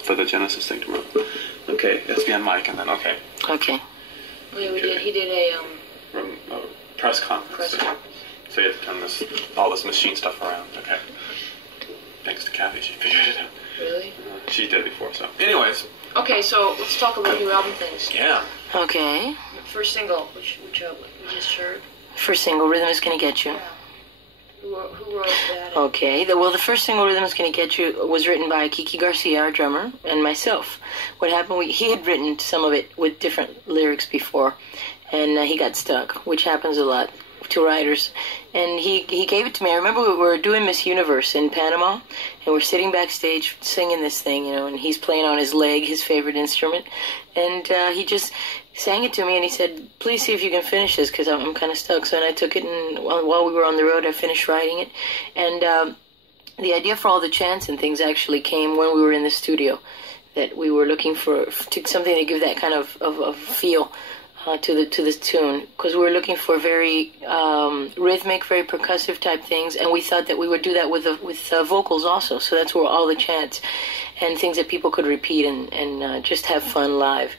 for the Genesis thing tomorrow. Okay, it's be on mic and then okay. Okay. Yeah, we did. He did a press conference. So you have to turn all this machine stuff around. Okay. Thanks to Kathy, she figured it out. Really? She did before, so. Anyways. Okay, so let's talk about new album things. Yeah. Okay. First single, which we just heard. First single, Rhythm is Gonna Get You. Yeah. Who wrote that? Okay. The first single, Rhythm is Gonna Get You, was written by Kiki Garcia, our drummer, and myself. What happened, he had written some of it with different lyrics before, and he got stuck, which happens a lot to writers. And he gave it to me. I remember we were doing Miss Universe in Panama, and we're sitting backstage singing this thing, and he's playing on his leg, his favorite instrument, and he just sang it to me, and he said, please see if you can finish this, because I'm kind of stuck. So then I took it, and while we were on the road, I finished writing it. And the idea for all the chants and things actually came when we were in the studio, that we were looking for something to give that kind of feel to the tune, because we were looking for very rhythmic, very percussive type things, and we thought that we would do that with vocals also. So that's where all the chants and things that people could repeat and just have fun live.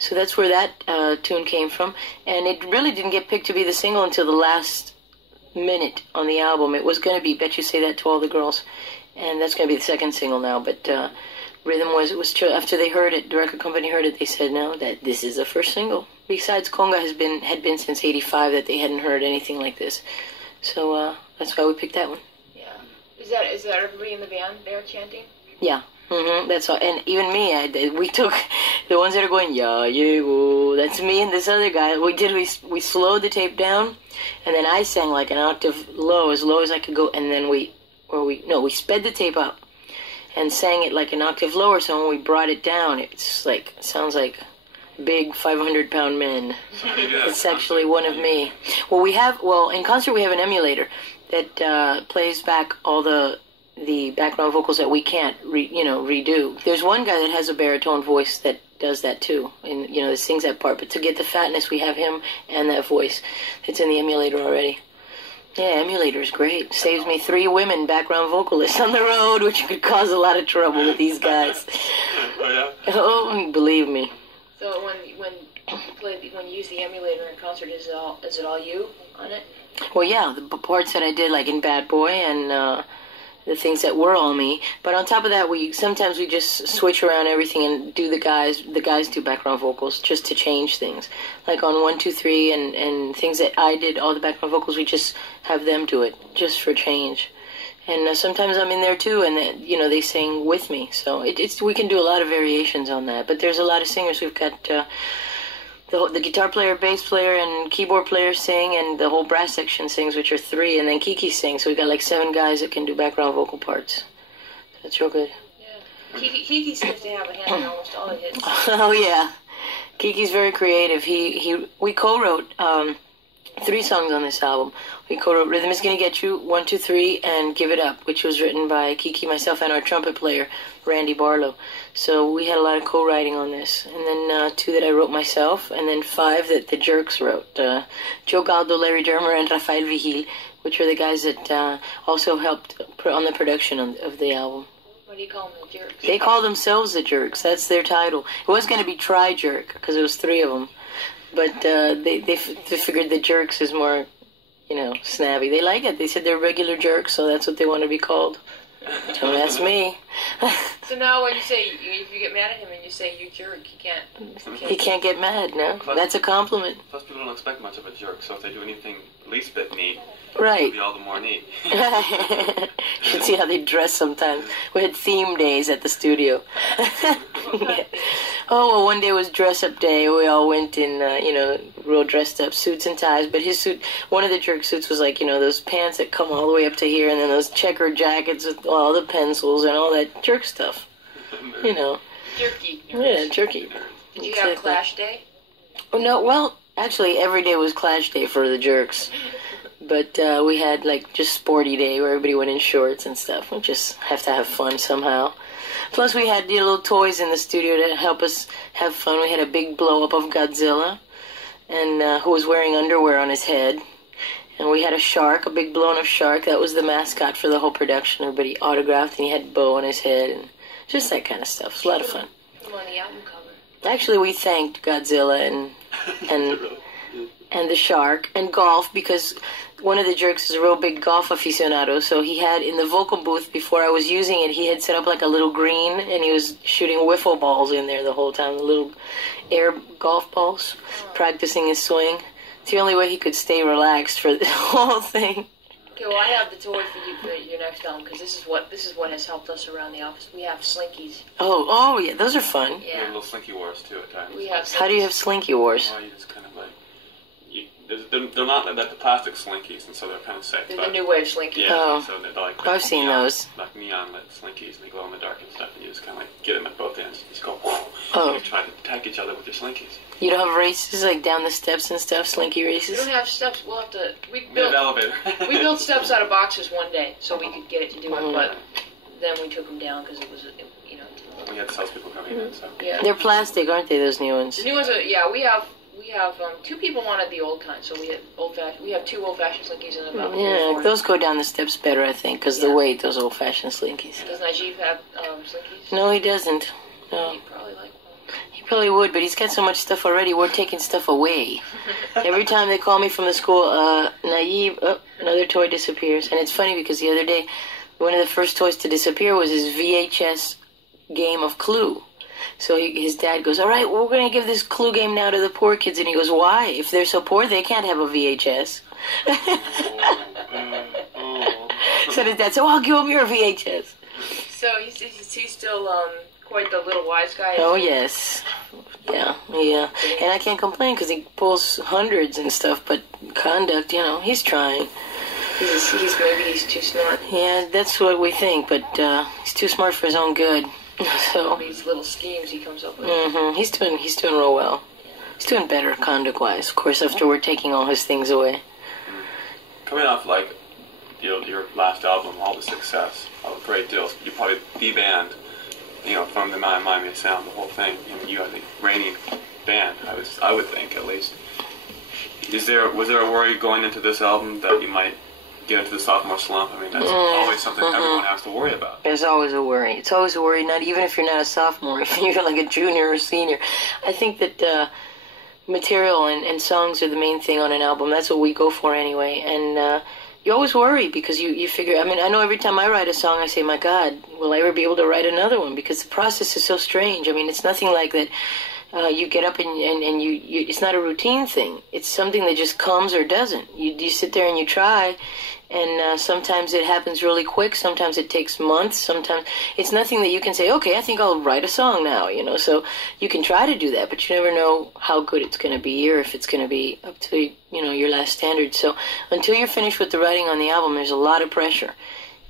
So that's where that tune came from, and it really didn't get picked to be the single until the last minute on the album. It was going to be Bet You Say That to All the Girls, and that's going to be the second single now, but Rhythm was true. After they heard it, the record company heard it, they said no, that this is the first single. Besides, Conga had been since '85 that they hadn't heard anything like this, so that's why we picked that one. Yeah, is that everybody in the band there chanting? Yeah. That's all. And even me, we took the ones that are going, yeah, yeah, whoa, that's me and this other guy. We slowed the tape down, and then I sang like an octave low as I could go, and then we sped the tape up and sang it like an octave lower, so when we brought it down, it's like, it sounds like big 500-pound men. It's actually one of me. Well, in concert we have an emulator that plays back all the background vocals that we can't redo. There's one guy that has a baritone voice that does that too, and that sings that part, but to get the fatness we have him and that voice. It's in the emulator already. Yeah, emulator's great. Saves me 3 women background vocalists on the road, which could cause a lot of trouble with these guys. Oh yeah? Oh, believe me. So when you use the emulator in concert, is it all you on it? Well, yeah, the parts that I did, like in Bad Boy, and the things that were all me. But on top of that, sometimes we just switch around everything and do the guys do background vocals just to change things. Like on 1, 2, 3 and things that I did, all the background vocals, we just have them do it just for change. And sometimes I'm in there too, and they sing with me. So we can do a lot of variations on that. But there's a lot of singers. We've got the guitar player, bass player, and keyboard player sing, and the whole brass section sings, which are 3, and then Kiki sings. So we got like 7 guys that can do background vocal parts. So that's real good. Yeah, Kiki seems to have a hand in almost all of his. Oh yeah, Kiki's very creative. We co-wrote 3 songs on this album. We co-wrote Rhythm Is Gonna Get You, 1, 2, 3, and Give It Up, which was written by Kiki, myself, and our trumpet player, Randy Barlow. So we had a lot of co-writing on this. And then 2 that I wrote myself, and then 5 that the Jerks wrote. Joe Galdo, Larry Dermer, and Rafael Vigil, which are the guys that also helped on the production of the album. What do you call them, the Jerks? They call themselves the Jerks. That's their title. It was going to be Tri-Jerk, because it was 3 of them. But they figured the Jerks is more, snabby. They like it. They said they're regular jerks, so that's what they want to be called. Don't ask me. So now when if you get mad at him and you say you jerk, he can't get mad, no? That's a compliment. Plus people don't expect much of a jerk, so if they do anything least bit neat, right, it'll be all the more neat. You should see how they dress sometimes. We had theme days at the studio. Oh, well, one day was dress-up day. We all went in, real dressed-up suits and ties. But his suit, one of the jerk suits was like, those pants that come all the way up to here, and then those checkered jackets with all the pencils and all that jerk stuff. Jerky. Yeah, jerky. Did you have Clash Day? Oh, no, well, actually, every day was Clash Day for the Jerks. But we had, just Sporty Day where everybody went in shorts and stuff. We just have to have fun somehow. Plus, we had little toys in the studio to help us have fun. We had a big blow-up of Godzilla, and who was wearing underwear on his head. And we had a shark, a big blown-up shark. That was the mascot for the whole production. Everybody autographed, and he had Bo on his head. And Just that kind of stuff. It's a lot of fun. Put 'em on the album cover. Actually, we thanked Godzilla and the shark and golf because one of the jerks is a real big golf aficionado. So he had in the vocal booth before I was using it, he had set up like a little green and he was shooting wiffle balls in there the whole time, the little air golf balls, practicing his swing. It's the only way he could stay relaxed for the whole thing. Okay, well, I have the toy for you for your next album because this is what has helped us around the office. We have slinkies. Oh yeah, those are fun. We have little slinky wars too at times. We have. Slinkies. How do you have slinky wars? Well, you just kind of like they're not the plastic slinkies, and so they're kind of safe. They're the new wave slinkies. Yeah, Oh. so they're like I've seen neon, those. like neon lit slinkies, and they glow in the dark and stuff. And you just kind of like get them at both ends. You just go, Oh. and you try to attack each other with your slinkies. You don't have races like down the steps and stuff, slinky We races? don't have steps. We'll have to. We An built elevator. we built steps out of boxes one day so we could get it to do it, but then we took them down because it was We had salespeople coming in, so. yeah. They're plastic, aren't they, those new ones? The new ones are We have two people wanted the old kind, so we have two old-fashioned slinkies and about Yeah, those go down the steps better, I think, because the Yeah. weight, those old-fashioned slinkies. Does Najib have slinkies? No, he doesn't. No. He'd probably like one. He probably would, but he's got so much stuff already, we're taking stuff away. Every time they call me from the school, Naib, another toy disappears. And it's funny because the other day, one of the first toys to disappear was his VHS game of Clue. So his dad goes, all right, well, we're going to give this Clue game now to the poor kids. And he goes, why? If they're so poor, they can't have a VHS. So his dad said, I'll give them your VHS. So he's still quite the little wise guy. Oh, yes. Yeah. And I can't complain because he pulls hundreds and stuff, but conduct, he's trying. Maybe he's too smart. Yeah, that's what we think, but he's too smart for his own good. So These little schemes he comes up with. he's doing real well. He's doing better conduct-wise, of course, after we're taking all his things away. Coming off like your last album, all the success, all the great deals, you probably the band, from the Miami sound, the whole thing. You are the reigning band. I would think at least. Was there a worry going into this album that you might get into the sophomore slump? I mean, that's always something everyone has to worry about. There's always a worry. It's always a worry, not even if you're not a sophomore, if you're like a junior or senior. I think that material and songs are the main thing on an album. That's what we go for anyway. And you always worry because you figure, I know every time I write a song, I say, my God, will I ever be able to write another one? Because the process is so strange. I mean, it's nothing like that. You get up and you it's not a routine thing. It's something that just comes or doesn't. You sit there and you try, and sometimes it happens really quick. Sometimes it takes months. Sometimes it's nothing that you can say, okay, I think I'll write a song now, So you can try to do that, but you never know how good it's going to be or if it's going to be up to, your last standard. So until you're finished with the writing on the album, there's a lot of pressure.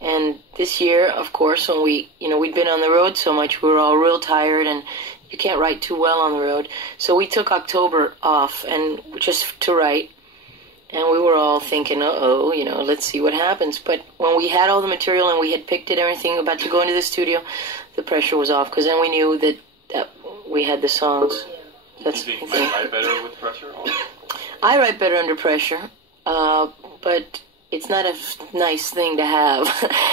And this year, of course, when we'd been on the road so much, we were all real tired, and you can't write too well on the road. So we took October off and just to write. And we were all thinking, let's see what happens. But when we had all the material and we had picked it, everything, about to go into the studio, the pressure was off. Because then we knew that we had the songs. That's Do you think you might write better with pressure? Or? I write better under pressure. But it's not a nice thing to have.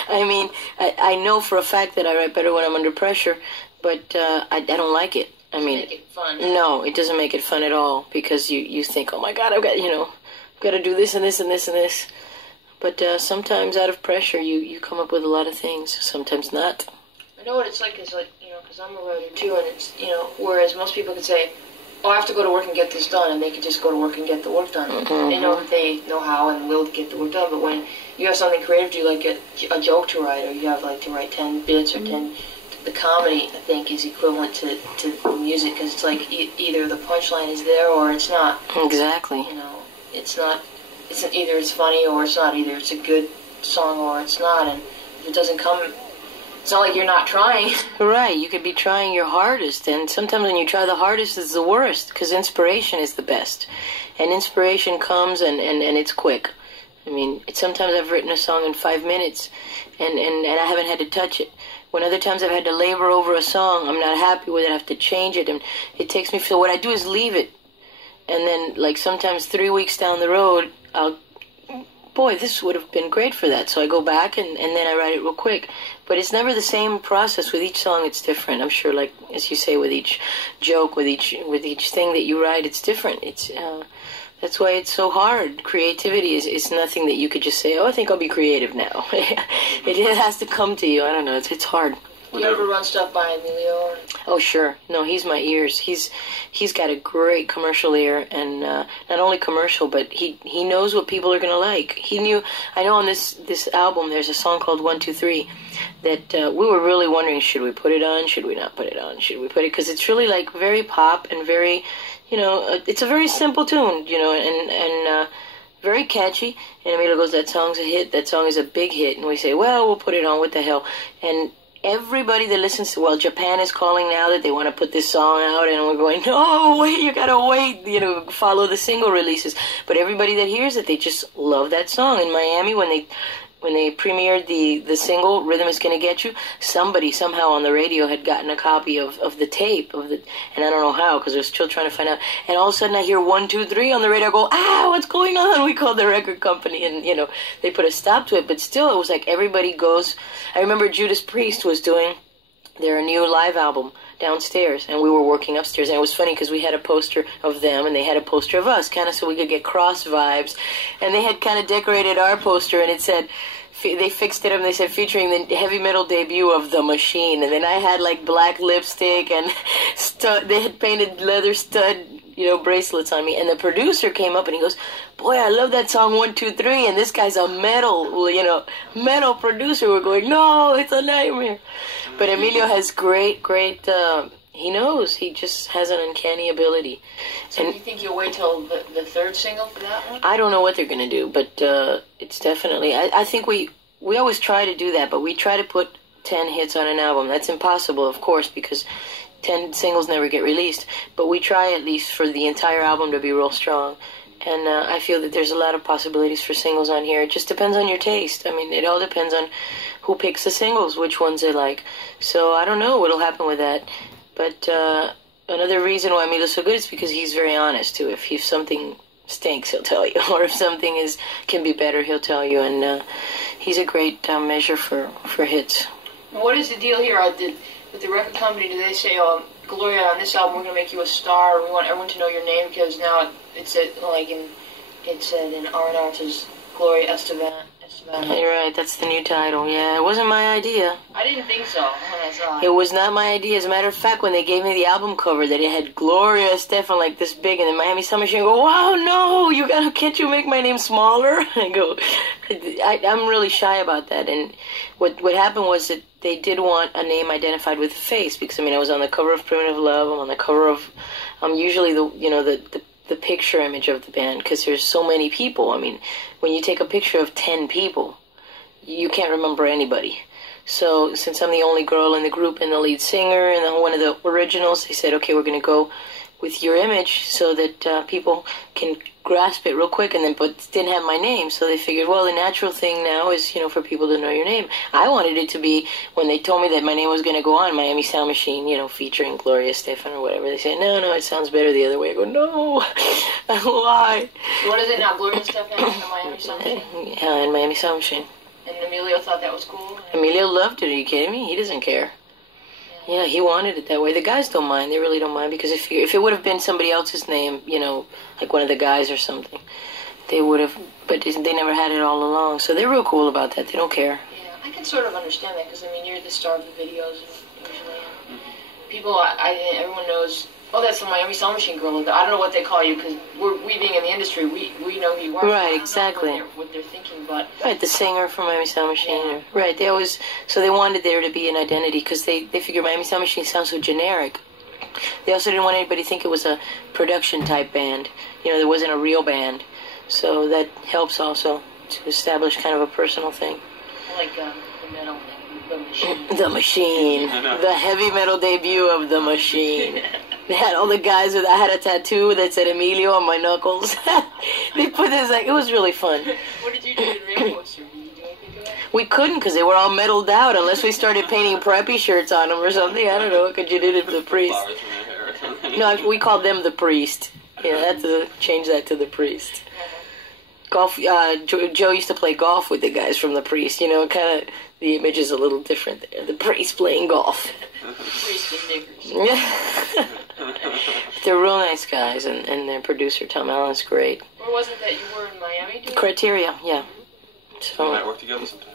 I mean, I know for a fact that I write better when I'm under pressure. But I don't like it. I mean, make it fun. No, it doesn't make it fun at all because you think, oh my God, I've got to do this and this and this and this. But sometimes out of pressure, you come up with a lot of things. Sometimes not. I know what it's like. Is like because I'm a writer too, and it's whereas most people could say, oh, I have to go to work and get this done, and they could just go to work and get the work done. Mm-hmm. They know that they know how and will get the work done. But when you have something creative to do, like a joke to write, or you have to write 10 bits or 10. The comedy, I think, is equivalent to the music because it's like either the punchline is there or it's not. Exactly. It's not. It's either it's funny or it's not. Either it's a good song or it's not. And if it doesn't come, it's not like you're not trying. Right. You could be trying your hardest, and sometimes when you try the hardest, it's the worst because inspiration is the best, and inspiration comes and it's quick. I mean, sometimes I've written a song in 5 minutes, and I haven't had to touch it. When other times I've had to labor over a song, I'm not happy with it, I have to change it, and it takes me, so what I do is leave it, and then, sometimes 3 weeks down the road, boy, this would have been great for that, so I go back, and then I write it real quick, But it's never the same process. With each song, it's different. I'm sure, like as you say, with each joke, with each thing that you write, it's different. It's that's why it's so hard. Creativity is nothing that you could just say, oh, I think I'll be creative now. It has to come to you. I don't know. It's hard. Do you ever run stuff by Emilio? Oh, sure. No, he's my ears. He's got a great commercial ear, and not only commercial, but he knows what people are going to like. He knew. I know on this album there's a song called 1, 2, 3 that we were really wondering, should we put it on? Should we not put it on? Should we put it? Because it's really like very pop and very, it's a very simple tune, and very catchy. And Emilio goes, that song's a hit. That song is a big hit. And we say, well, we'll put it on. What the hell? And everybody that listens to, well, Japan is calling now that they want to put this song out, and we're going, no, wait, you gotta wait, follow the single releases. But everybody that hears it, they just love that song. In Miami, when they premiered the single, Rhythm Is Gonna Get You, somebody somehow on the radio had gotten a copy of the tape, and I don't know how, because they're still trying to find out. And all of a sudden I hear 1, 2, 3 on the radio. I go, what's going on? We called the record company, and, they put a stop to it. But still, it was like everybody goes. I remember Judas Priest was doing their new live album downstairs, and we were working upstairs, and it was funny because we had a poster of them and they had a poster of us, kind of so we could get cross vibes, and they had kind of decorated our poster, and it said, they fixed it up and they said featuring the heavy metal debut of The Machine, and then I had like black lipstick and they had painted leather stud bracelets on me, and the producer came up and he goes, boy, I love that song 1, 2, 3, and this guy's a metal producer. We're going, no, it's a nightmare. But Emilio has great, he knows. He just has an uncanny ability. So do you think you'll wait till the third single for that one? I don't know what they're going to do, but it's definitely, I think we always try to do that, but we try to put 10 hits on an album. That's impossible, of course, because 10 singles never get released, but we try at least for the entire album to be real strong. And I feel that there's a lot of possibilities for singles on here. It just depends on your taste. I mean, it all depends on who picks the singles, which ones they like. So I don't know what'll happen with that. But another reason why Emilio's so good is because he's very honest, too. If something stinks, he'll tell you. Or if something can be better, he'll tell you. And he's a great measure for hits. What is the deal here? With the record company, do they say, Gloria, on this album we're going to make you a star, we want everyone to know your name, because now it said in R&R, it says Gloria Esteban. You're right, that's the new title. Yeah, it wasn't my idea. I didn't think so when I saw it. It was not my idea. As a matter of fact, when they gave me the album cover, that it had Gloria Estefan like this big, and then Miami Sound Machine, I go, wow, no, can't you make my name smaller? I go, I'm really shy about that. And what happened was that they did want a name identified with a face, because I was on the cover of Primitive Love. I'm on the cover of usually the picture image of the band, because there's so many people. I mean, when you take a picture of 10 people, you can't remember anybody. So since I'm the only girl in the group and the lead singer and one of the originals, they said, okay, we're going to go with your image so that people can grasp it real quick, but didn't have my name, so they figured, well, the natural thing now is, for people to know your name. I wanted it to be, when they told me that my name was going to go on Miami Sound Machine, featuring Gloria Estefan or whatever, they said, no, it sounds better the other way. I go, no, why? What is it now, Gloria Estefan and the Miami Sound Machine? Yeah, and Miami Sound Machine. And Emilio thought that was cool? Emilio loved it, are you kidding me? He doesn't care. Yeah, he wanted it that way. The guys don't mind. They really don't mind, because if it would have been somebody else's name, like one of the guys or something, they would have, but they never had it all along. So they're real cool about that. They don't care. Yeah, I can sort of understand that, because, you're the star of the videos usually. And people, everyone knows, oh, that's the Miami Sound Machine girl. I don't know what they call you, because we being in the industry, we know who you are. Right, exactly. What they're thinking, but... Right, the singer from Miami Sound Machine. Yeah. Right, so they wanted there to be an identity, because they figured Miami Sound Machine sounds so generic. They also didn't want anybody to think it was a production-type band. There wasn't a real band. So that helps also to establish kind of a personal thing. I like the metal thing, The Machine. The Machine. The heavy metal debut of The Machine. They had all the guys I had a tattoo that said Emilio on my knuckles. They put this, it was really fun. What did you do to the real poster? Did you do anything to it? We couldn't, because they were all metalled out, unless we started painting preppy shirts on them or something. I don't know, what could you do to the priest? No, we called them the priest. Yeah, I had to change that to the priest. Golf. Joe used to play golf with the guys from the priest. Kind of the image is a little different there. The priest playing golf. Priest and niggers. Yeah. They're real nice guys, and their producer, Tom Allen's great. Where was it that you were in Miami doing? Criteria, yeah. We So might work together sometime.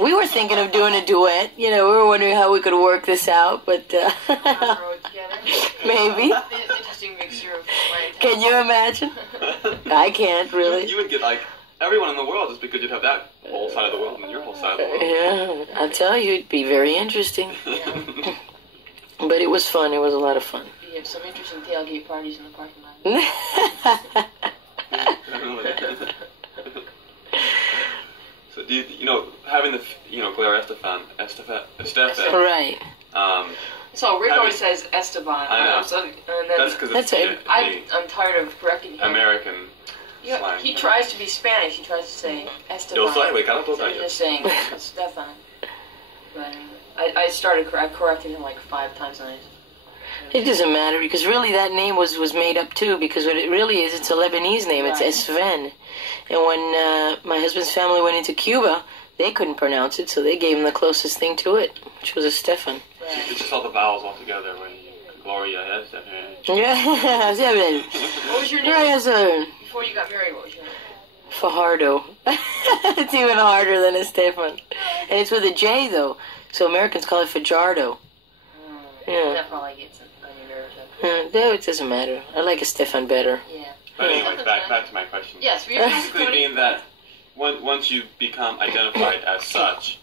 we were thinking of doing a duet. You know, we were wondering how we could work this out, but On the road together. maybe. Interesting mixture of my Can you imagine? I can't really. You would get like everyone in the world just because you'd have that whole side of the world and your whole side of the world. Yeah, I'll tell you, it'd be very interesting. Yeah. But it was fun. It was a lot of fun. You have some interesting tailgate parties in the parking lot. So do you know having the Gloria Estefan, Right. So Rick Having- always says Esteban. I know. And then That's because That's it's it. I'm tired of correcting him. American Yeah, slang. he tries to be Spanish. He tries to say Esteban. Yo soy mexicano So I'm total. just saying Stefan. But anyway, I corrected him like 5 times on it. It doesn't matter because really that name was made up too because what it really is, it's a Lebanese name. It's Right. Esven. And when my husband's family went into Cuba, they couldn't pronounce it, so they gave him the closest thing to it, which was a Stefan. Right. It's just all the vowels all together when Gloria Estefan. Yeah, Seven. What was your name Seven. before you got married? What was your name? Fajardo. It's even harder than a Stefan. And it's with a J though, so Americans call it Fajardo. Yeah. That probably gets on your nerves. No, it doesn't matter. I like a Stefan better. Yeah. But anyway, back to my question. Yes, we Basically being that once you become identified as such,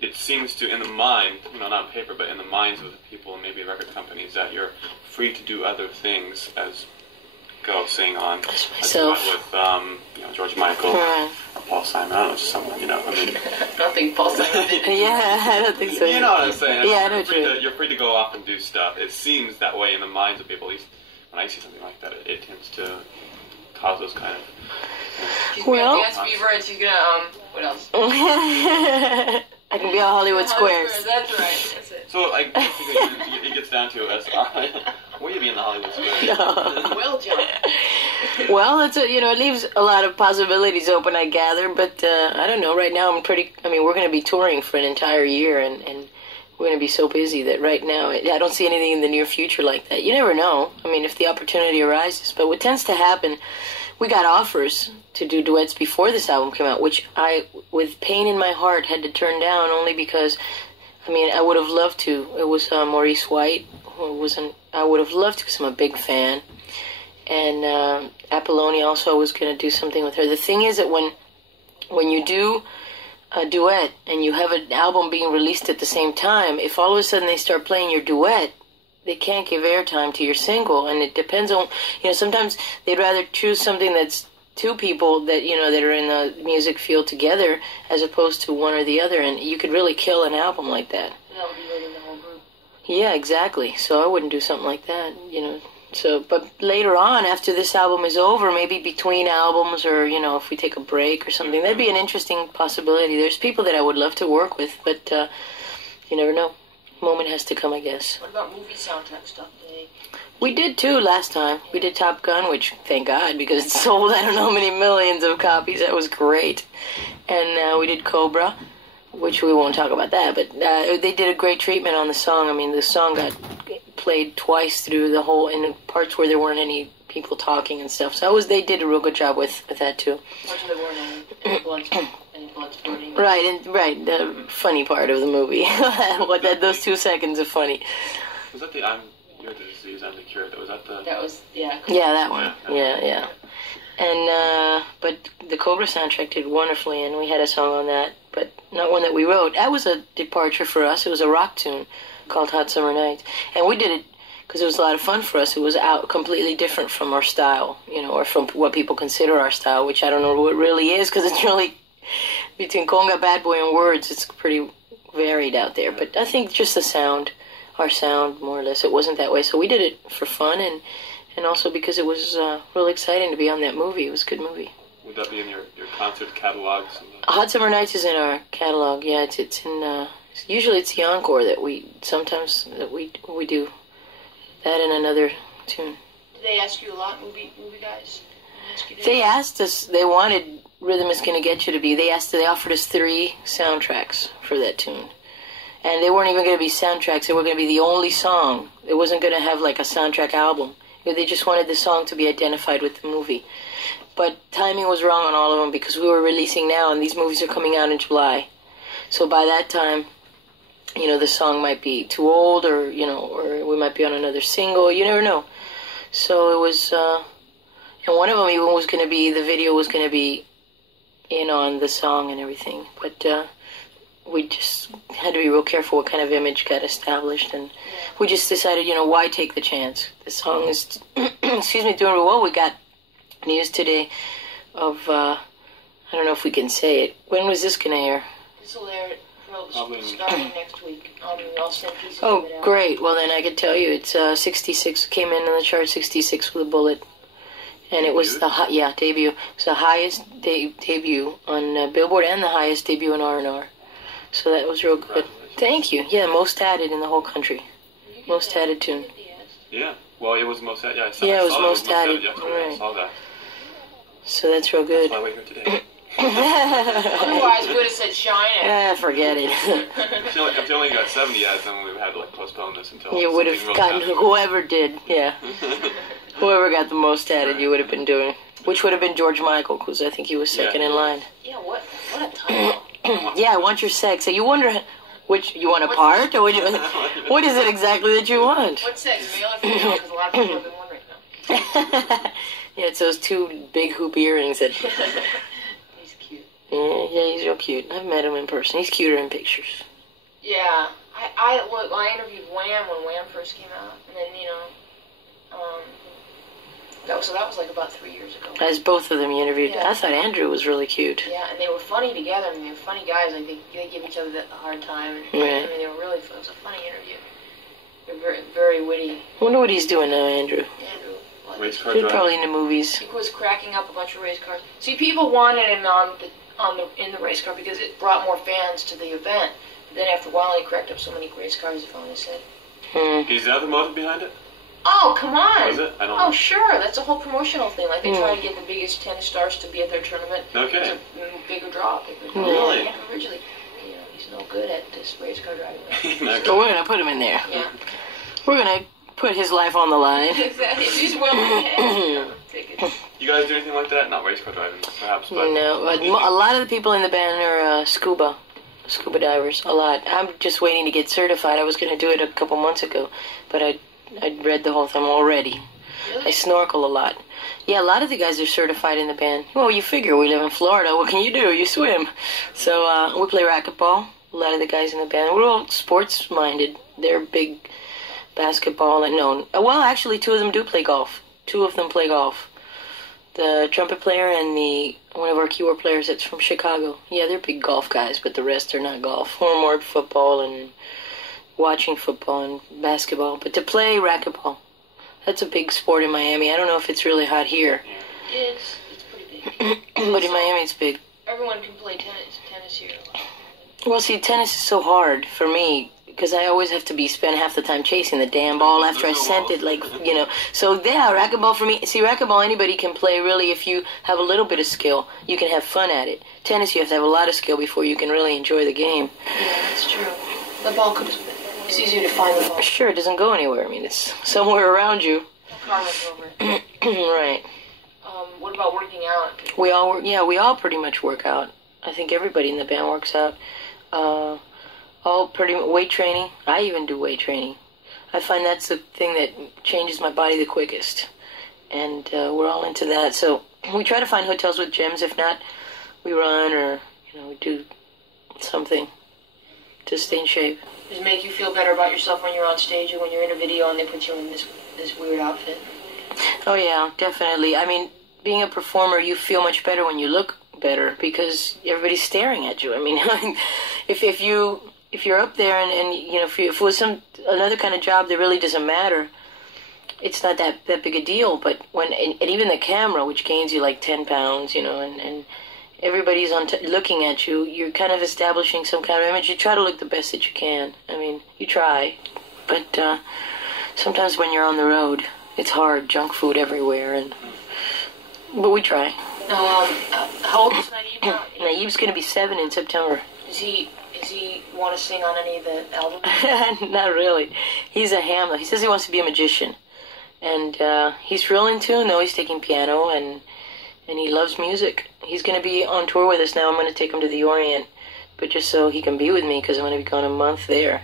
it seems to, in the mind, not on paper, but in the minds of the people and maybe record companies, that you're free to do other things as go sing on Myself. with George Michael, Right. or Paul Simon. I don't know, just someone, I mean, I don't think Paul Simon did. Yeah, I don't think so. you know what I'm saying? Yeah, I know what you mean. You're free to go off and do stuff. It seems that way in the minds of people. At least when I see something like that, it tends to cause those kind of. She's Well- gonna dance fever and she's gonna what else? I can be on Hollywood Squares. That's right. That's it. So, like, basically, it gets down to us. Will you be in the Hollywood Square? Well, John. Well, it leaves a lot of possibilities open, I gather. But I don't know. Right now, we're going to be touring for an entire year, and we're going to be so busy that right now I don't see anything in the near future like that. You never know. I mean, if the opportunity arises. But what tends to happen, we got offers to do duets before this album came out, which I, with pain in my heart, had to turn down only because, I would have loved to. It was Maurice White, I would have loved to because I'm a big fan. And Apollonia also, I was going to do something with her. The thing is that when you do a duet and you have an album being released at the same time, if all of a sudden they start playing your duet, they can't give airtime to your single, and it depends on, sometimes they'd rather choose something that's two people that, that are in the music field together as opposed to one or the other, and you could really kill an album like that. That would be hurting the whole group. Yeah, exactly. So I wouldn't do something like that, So, but later on, after this album is over, maybe between albums or, if we take a break or something, that'd be an interesting possibility. There's people that I would love to work with, but you never know. Moment has to come, I guess. What about movie soundtrack stuff? We did too last time. We did Top Gun, which, thank God, because it sold I don't know how many millions of copies. That was great. And we did Cobra, which we won't talk about that, but they did a great treatment on the song. The song got played twice through the whole, in the parts where there weren't any people talking and stuff. So they did a real good job with that too. Parts where there weren't any blood spurting. Right, the funny part of the movie. Those 2 seconds of funny. Was that the You're the Disease, I'm the Cure? Was that the... That was, yeah. Yeah, that one. Yeah. And, but the Cobra soundtrack did wonderfully, and we had a song on that, but not one that we wrote. That was a departure for us. It was a rock tune called Hot Summer Night. And we did it because it was a lot of fun for us. It was out completely different from our style, or from what people consider our style, which I don't know what it really is, because it's really, between Conga, Bad Boy, and Words, it's pretty varied out there. But I think just the sound, our sound, more or less, it wasn't that way. So we did it for fun, and also because it was really exciting to be on that movie. It was a good movie. Would that be in your concert catalogs? Hot Summer Nights is in our catalog. Yeah, it's in. Usually it's the encore that we do that and another tune. Did they ask you a lot, movie guys? They asked us. They wanted Rhythm Is Gonna Get You to be, they offered us 3 soundtracks for that tune. And they weren't even going to be soundtracks. They were going to be the only song. It wasn't going to have like a soundtrack album. They just wanted the song to be identified with the movie. But timing was wrong on all of them because we were releasing now and these movies are coming out in July. So by that time, you know, the song might be too old or, you know, or we might be on another single. You never know. So it was, and one of them even was going to be, the video was going to be in on the song and everything. But, we just had to be real careful what kind of image got established, and we just decided, you know, why take the chance? The song is, excuse me, doing real well. We got news today of, I don't know if we can say it. When was this going to air? This will air starting next week. I'll send pieces Oh, of it out. great. Well, then I could tell you it's 66, came in on the chart 66 with a bullet. And it was the, debut. It's the highest debut on Billboard and the highest debut on R&R. So that was real good. Thank you. Yeah, most added in the whole country. Most added tune. Yeah. Well, it was most added. Yeah, it was most added. Right. I saw that. So that's real good. That's why we're here today. Otherwise, we would have said shine it. Forget it. If you only got 70 ads, then we would have had to like postpone this until You would have gotten whoever did. Yeah. Whoever got the most added, you would have been doing. Which would have been George Michael, because I think he was second in line. Yeah. What a title. Yeah, I want your sex. So you wonder which you want a part, or what is it exactly that you want? What sex, male or female? Because a lot of people have been wondering now. Yeah, it's those 2 big hoop earrings that. He's cute. Yeah, he's real cute. I've met him in person. He's cuter in pictures. Yeah, I interviewed Wham when Wham first came out, and then that was like about 3 years ago. As both of them you interviewed. Yeah. I thought Andrew was really cute. Yeah, and they were funny together. I mean, they were funny guys. Like they give each other a hard time. And, Right. I mean, they were really. It was a funny interview. They're very, very witty. I wonder what he's doing now, Andrew. Andrew. Well, Race car He's driver. probably into movies. He was cracking up a bunch of race cars. See, people wanted him in the race car because it brought more fans to the event. But then after a while, he cracked up so many race cars. He finally said, Is that the motive behind it? "Oh, come on!" Was it? I don't know. Oh, sure. That's a whole promotional thing. Like they try to get the biggest tennis stars to be at their tournament. Okay. It's a bigger draw. Really? Yeah, originally, he's no good at this race car driving. So we're going to put him in there. Yeah. We're going to put his life on the line. Exactly. If he's well ahead, take it. You guys do anything like that? Not race car driving, perhaps, but... No, a lot of the people in the band are scuba divers. A lot. I'm just waiting to get certified. I was going to do it a couple months ago, but I'd read the whole thing already. Really? I snorkel a lot. Yeah, a lot of the guys are certified in the band. Well, you figure we live in Florida. What can you do? You swim. So we play racquetball. A lot of the guys in the band. We're all sports-minded. They're big basketball and no. Well, actually, 2 of them do play golf. 2 of them play golf. The trumpet player and one of our keyboard players that's from Chicago. Yeah, they're big golf guys, but the rest are not golf. We're more football and watching football and basketball. But to play racquetball, that's a big sport in Miami. I don't know if it's really hot here. It's pretty big. But in Miami it's big. Everyone can play tennis here. Well, see, tennis is so hard for me because I always have to spend half the time chasing the damn ball after I sent it, So, yeah, racquetball for me. See, racquetball, anybody can play, really, if you have a little bit of skill. You can have fun at it. Tennis, you have to have a lot of skill before you can really enjoy the game. Yeah, that's true. The ball it's easier to find the ball. Sure, it doesn't go anywhere. I mean, it's somewhere around you. Car runs over it. Right. What about working out? We all pretty much work out. I think everybody in the band works out. All pretty much weight training. I even do weight training. I find that's the thing that changes my body the quickest. And we're all into that. So we try to find hotels with gyms. If not, we run or, we do something to stay in shape. Does it make you feel better about yourself when you're on stage or when you're in a video and they put you in this weird outfit? Oh, yeah, definitely. I mean, being a performer, you feel much better when you look better because everybody's staring at you. I mean, if you're up there and if it was another kind of job that really doesn't matter, it's not that big a deal. But and even the camera, which gains you like 10 pounds, and everybody's looking at you, you're kind of establishing some kind of image. You try to look the best that you can. I mean, you try, but sometimes when you're on the road, it's hard. Junk food everywhere, but we try. How old is Naeem now? Naeem's going to be 7 in September. Does he want to sing on any of the albums? Not really. He's a ham. He says he wants to be a magician. And he's real in tune, though. He's taking piano, and he loves music. He's going to be on tour with us now. I'm going to take him to the Orient, but just so he can be with me, because I'm going to be gone a month there.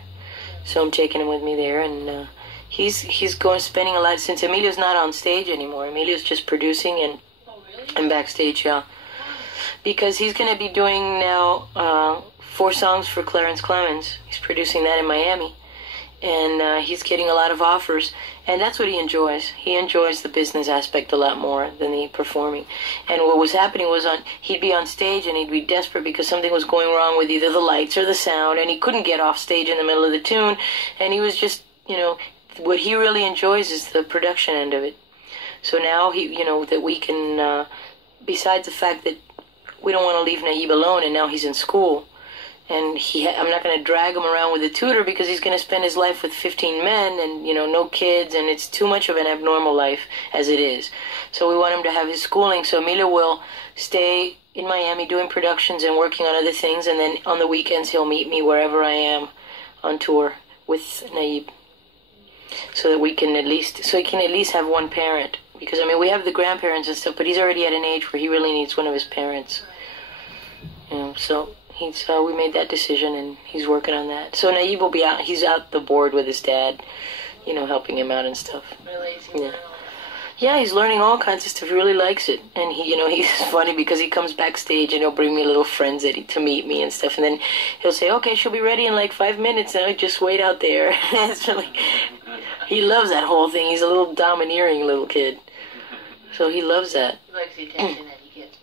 So I'm taking him with me there, and he's spending a lot, since Emilio's not on stage anymore. Emilio's just producing and backstage, yeah. Because he's going to be doing now 4 songs for Clarence Clemens. He's producing that in Miami. And he's getting a lot of offers. And that's what he enjoys. He enjoys the business aspect a lot more than the performing. And what was happening was he'd be on stage and he'd be desperate because something was going wrong with either the lights or the sound. And he couldn't get off stage in the middle of the tune. And he was just, what he really enjoys is the production end of it. So now, that we can, besides the fact that we don't want to leave Naib alone, and now he's in school, and I'm not going to drag him around with a tutor because he's going to spend his life with 15 men and, no kids, and it's too much of an abnormal life as it is. So we want him to have his schooling. So Emilio will stay in Miami doing productions and working on other things, and then on the weekends he'll meet me wherever I am on tour with Naib. So that he can at least have one parent. Because, we have the grandparents and stuff, but he's already at an age where he really needs one of his parents. So we made that decision, and he's working on that. So Naib will be out. He's out the board with his dad, helping him out and stuff. Really? Yeah, he's learning all kinds of stuff. He really likes it. And he's funny because he comes backstage and he'll bring me little friends to meet me and stuff. And then he'll say, okay, she'll be ready in like 5 minutes, and I just wait out there. It's really, he loves that whole thing. He's a little domineering little kid. So he loves that. He likes the attention that he gets.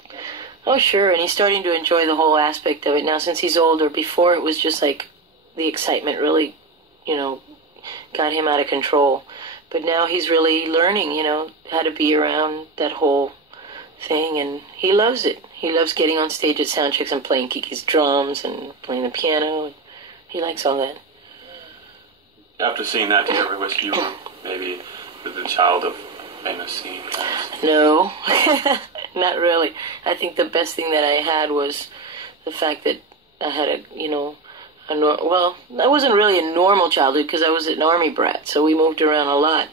Oh, sure. And he's starting to enjoy the whole aspect of it now since he's older. Before, it was just like the excitement really, got him out of control. But now he's really learning, how to be around that whole thing. And he loves it. He loves getting on stage at sound checks and playing Kiki's drums and playing the piano. He likes all that. After seeing that, do you ever wish you were maybe the child of famous scene? No, not really. I think the best thing that I had was the fact that I had I wasn't really a normal childhood because I was an army brat, so we moved around a lot.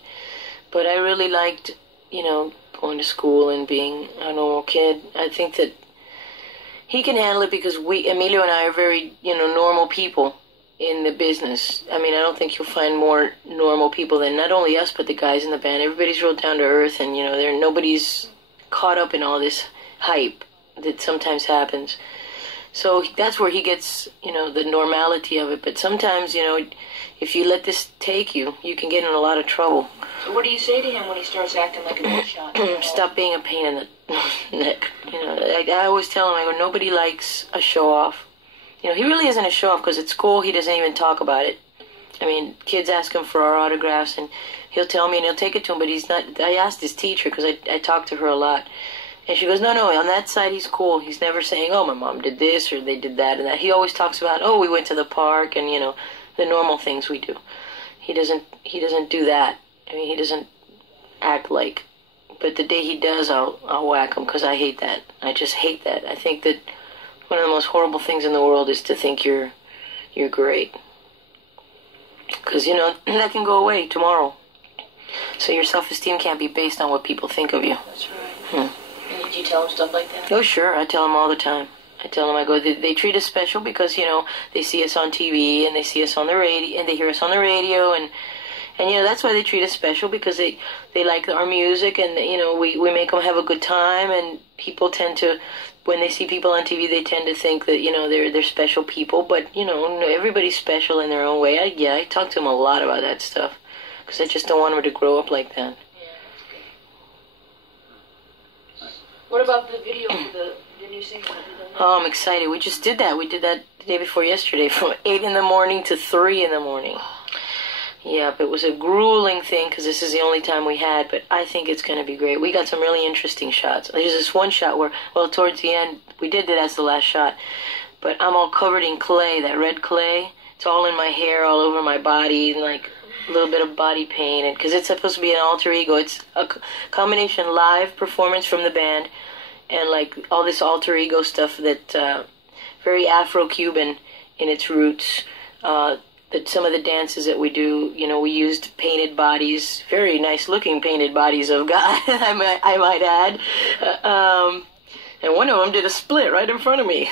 But I really liked, going to school and being a normal kid. I think that he can handle it because Emilio and I are very, normal people in the business. I don't think you'll find more normal people than not only us, but the guys in the band. Everybody's real down to earth, and nobody's caught up in all this hype that sometimes happens. So that's where he gets, the normality of it. But sometimes, if you let this take you, you can get in a lot of trouble. So what do you say to him when he starts acting like a big shot? Stop being a pain in the neck. I always tell him, nobody likes a show-off. He really isn't a show-off because at school he doesn't even talk about it. Kids ask him for our autographs and he'll tell me and he'll take it to him, but he's not. I asked his teacher because I talked to her a lot. And she goes, no, on that side he's cool. He's never saying, oh, my mom did this or they did that and that. He always talks about, oh, we went to the park and, the normal things we do. He doesn't do that. He doesn't act like. But the day he does, I'll whack him because I hate that. I just hate that. I think that one of the most horrible things in the world is to think you're great. Because, that can go away tomorrow. So your self-esteem can't be based on what people think of you. That's right. Did you tell him stuff like that? Oh, sure. I tell him all the time. I tell them, they treat us special because, they see us on TV and they see us on the radio and they hear us on the radio and that's why they treat us special because they like our music and, we make them have a good time and people tend to, when they see people on TV, they tend to think that, they're special people, but, everybody's special in their own way. I talk to them a lot about that stuff because I just don't want them to grow up like that. What about the video for the new single? Oh, I'm excited. We just did that. We did that the day before yesterday from 8 in the morning to 3 in the morning. Yeah, but it was a grueling thing because this is the only time we had, but I think it's going to be great. We got some really interesting shots. There's this one shot where, towards the end, we did it as the last shot, but I'm all covered in clay, that red clay. It's all in my hair, all over my body, and like a little bit of body paint, because it's supposed to be an alter ego. It's a combination live performance from the band and like all this alter ego stuff that very Afro-Cuban in its roots. That some of the dances that we do, you know, we used painted bodies, very nice looking painted bodies of God, I might add. And one of them did a split right in front of me,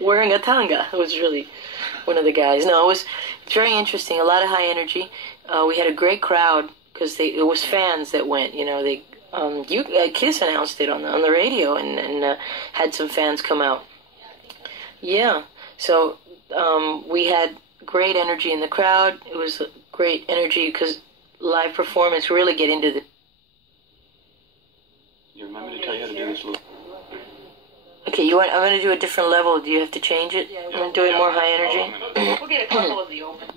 wearing a tanga. It was really one of the guys. No, it's very interesting. A lot of high energy. We had a great crowd because it was fans that went. You know, Kiss announced it on the radio and had some fans come out. Yeah, so we had great energy in the crowd. It was great energy because live performance really get into the. You remember to tell you how to do this little. Okay, I'm going to do a different level. Do you have to change it? I'm going to do it more high energy. We'll get a couple of the open.